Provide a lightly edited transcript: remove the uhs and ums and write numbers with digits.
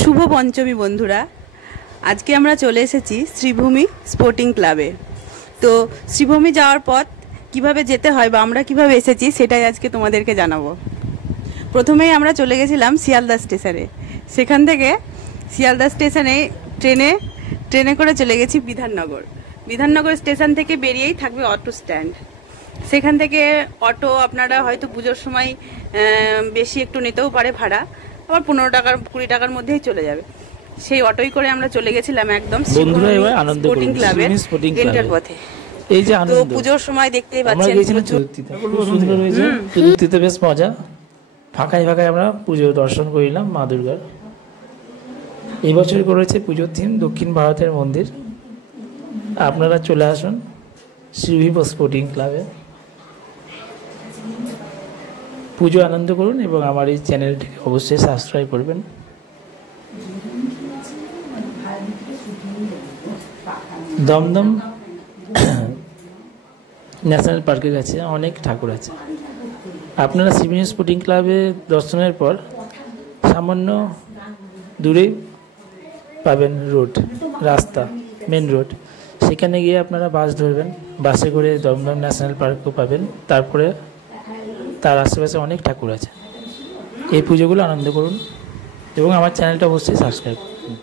শুভ পঞ্চমী বন্ধুরা, আজকে আমরা চলে এসেছি শ্রীভূমি স্পোর্টিং ক্লাবে। তো শ্রীভূমি যাওয়ার পথ কিভাবে যেতে হয় বা আমরা কিভাবে এসেছি সেটাই আজকে তোমাদেরকে জানাবো। প্রথমেই আমরা চলে গেছিলাম শিয়ালদা স্টেশনে। সেখান থেকে শিয়ালদা স্টেশনে ট্রেনে করে চলে গেছি বিধাননগর স্টেশন থেকে বেরিয়েই থাকবে অটো স্ট্যান্ড। সেখান থেকে অটো আপনারা হয়তো পুজোর সময় বেশি একটু নিতেও পারে ভাড়া, আবার 15-20 টাকার মধ্যেই চলে যাবে। সেই অটোই করে আমরা চলে গেছিলাম একদম স্পোর্টিং ক্লাবের এন্টার পথে। এই যে তো পুজোর সময় দেখতেই পাচ্ছেন চতুর্থীতে বেশ মজা, ফাঁকায় আমরা পুজো দর্শন করিলাম মা দুর্গার। এই বছর করেছে পুজোর থিম দক্ষিণ ভারতের মন্দির। আপনারা চলে আসুন শ্রীভূমি স্পোর্টিং ক্লাবে, পুজো আনন্দ করুন এবং আমার এই চ্যানেলটিকে অবশ্যই সাবস্ক্রাইব করবেন। দমদম ন্যাশনাল পার্কের কাছে অনেক ঠাকুর আছে। আপনারা শ্রীভূমি স্পোর্টিং ক্লাবে দর্শনের পর সামান্য দূরেই পাবেন রাস্তা, মেন রোড। সেখানে গিয়ে আপনারা বাস ধরবেন, বাসে করে দমদম ন্যাশনাল পার্কও পাবেন। তারপরে তার আশেপাশে অনেক ঠাকুর আছে। এই পুজোগুলো আনন্দ করুন এবং আমার চ্যানেলটা অবশ্যই সাবস্ক্রাইব করুন।